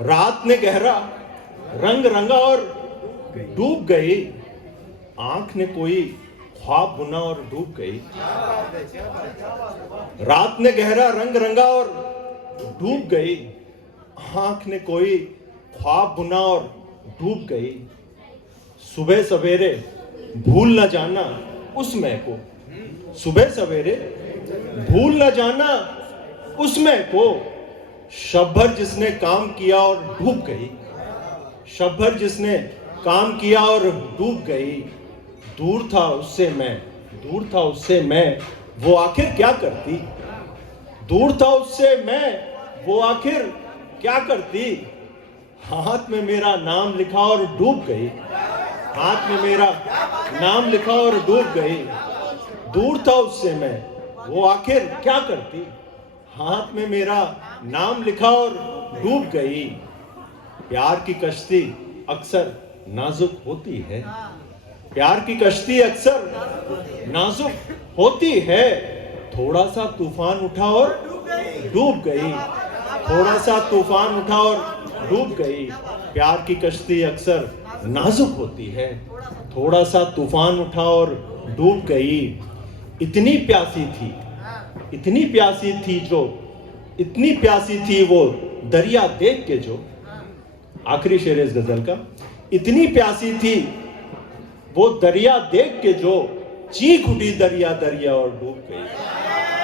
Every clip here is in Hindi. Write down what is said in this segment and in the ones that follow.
रात ने गहरा रंग रंगा और डूब गई, आंख ने कोई ख्वाब बुना और डूब गई। रात ने गहरा रंग रंगा और डूब गई, आंख ने कोई ख्वाब बुना और डूब गई। सुबह सवेरे भूल न जाना उस मैं को, सुबह सवेरे भूल न जाना उस मैं को। शब भर जिसने काम किया और डूब गई, शब भर जिसने काम किया और डूब गई। दूर था उससे मैं, दूर था उससे मैं, वो आखिर क्या करती। दूर था उससे मैं, वो आखिर क्या करती। हाथ में मेरा नाम लिखा और डूब गई, हाथ में मेरा नाम लिखा और डूब गई। दूर था उससे मैं, वो आखिर क्या करती। हाथ में मेरा नाम लिखा और डूब गई। प्यार की कश्ती अक्सर नाजुक होती है, प्यार की कश्ती अक्सर नाजुक होती है। थोड़ा सा तूफान उठा और डूब गई, थोड़ा सा तूफान उठा और डूब गई। प्यार की कश्ती अक्सर नाजुक होती है, थोड़ा सा तूफान उठा और डूब गई। इतनी प्यासी थी, इतनी प्यासी थी जो, इतनी प्यासी थी वो दरिया देख के जो। आखिरी शेर इस गजल का। इतनी प्यासी थी वो दरिया देख के जो, चीख उठी दरिया दरिया और डूब गई,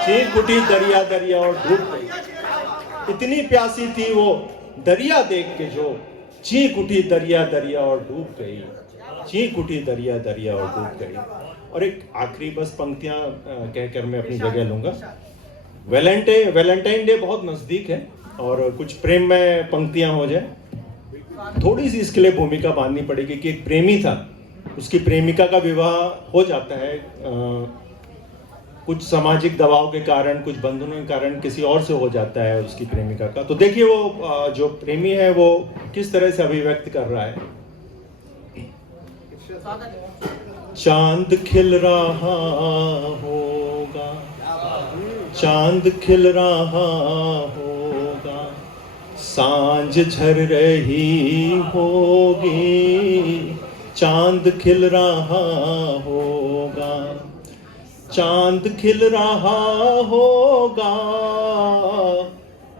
चीख उठी दरिया दरिया और डूब गई। इतनी प्यासी थी वो दरिया देख के जो, चीख उठी दरिया दरिया और डूब गई, चीख उठी दरिया दरिया और डूब गई। और एक आखिरी बस पंक्तियां कहकर मैं अपनी जगह लूंगा। वैलेंटाइन डे बहुत नजदीक है और कुछ प्रेम में पंक्तियां हो जाए। थोड़ी सी इसके लिए भूमिका बांधनी पड़ेगी कि एक प्रेमी था, उसकी प्रेमिका का विवाह हो जाता है, कुछ सामाजिक दबाव के कारण, कुछ बंधनों के कारण किसी और से हो जाता है उसकी प्रेमिका का। तो देखिए वो जो प्रेमी है वो किस तरह से अभिव्यक्त कर रहा है। चांद खिल रहा होगा, चांद खिल रहा होगा, सांझ झर रही होगी। चांद खिल रहा होगा, चांद खिल रहा होगा,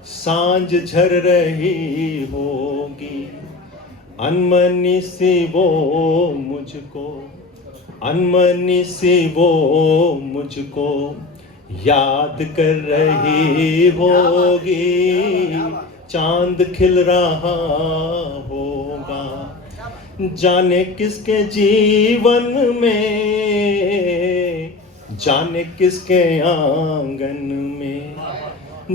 सांझ झर रही होगी। अनमनी सी वो मुझको, अनमनी सी वो मुझको याद कर रही होगी। चांद खिल रहा होगा, जाने किसके जीवन में, जाने किसके आंगन में,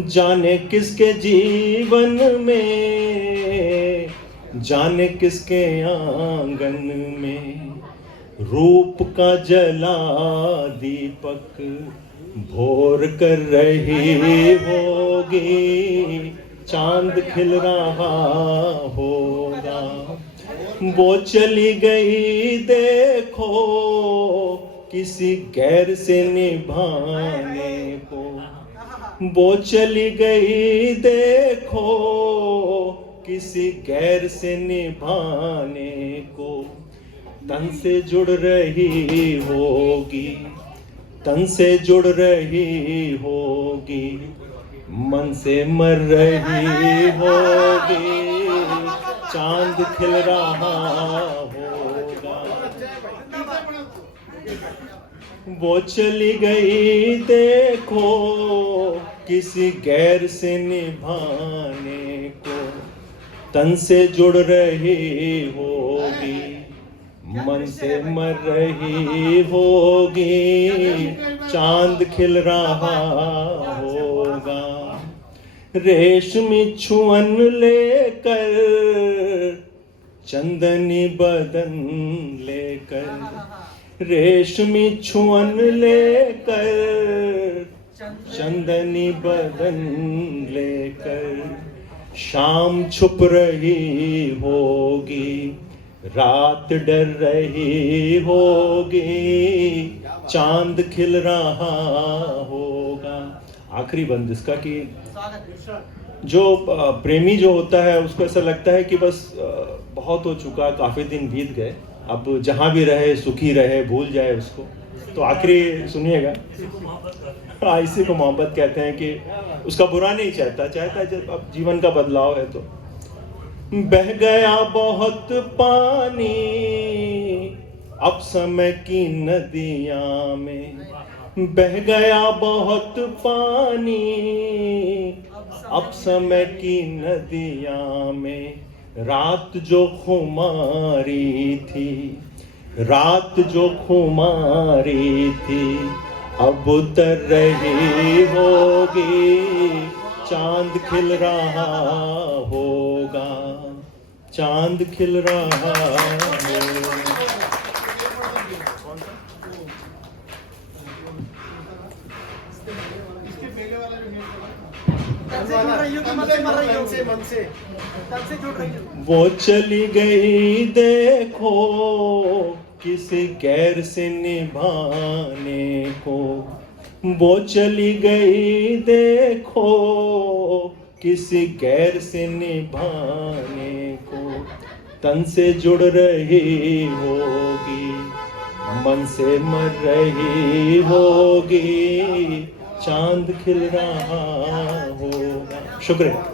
जाने किसके जीवन में, जाने किसके आंगन में। रूप का जला दीपक भोर कर रही होगी। चांद खिल रहा होगा, वो चली गई देखो किसी गैर से निभाने को। वो चली गई देखो किसी गैर से निभाने को। तन से जुड़ रही होगी, तन से जुड़ रही होगी, मन से मर रही होगी। चांद खिल रहा होगा, वो चली गई देखो किसी गैर से निभाने को। तन से जुड़ रही होगी, मन से मर रही होगी। चांद खिल रहा होगा, रेशमी छुअन लेकर, चंदनी बदन लेकर, रेशमी छुअन लेकर, चंदनी बदन लेकर। शाम छुप रही होगी, रात डर रही होगी। चांद खिल रहा होगा। आखिरी बंद इसका कि जो प्रेमी जो होता है उसको ऐसा लगता है कि बस बहुत हो चुका, काफ़ी दिन बीत गए, अब जहाँ भी रहे सुखी रहे, भूल जाए उसको। तो आखिरी सुनिएगा। हाँ, इसी को मोहब्बत कहते हैं कि उसका बुरा नहीं चाहता, चाहता है जब अब जीवन का बदलाव है तो। बह गया बहुत पानी अब समय की नदियाँ में, बह गया बहुत पानी अब समय की नदियाँ में, रात जो खुमारी थी, रात जो खुमारी थी, अब उतर रही होगी, चांद खिल रहा होगा, चांद खिल रहा होगा। वो चली गई देखो किसी गैर से निभाने को, वो चली गई देखो किसी गैर से निभाने को, तन से जुड़ रही होगी, मन से मर रही होगी, चांद खिल रहा होगा। शुक्रिया।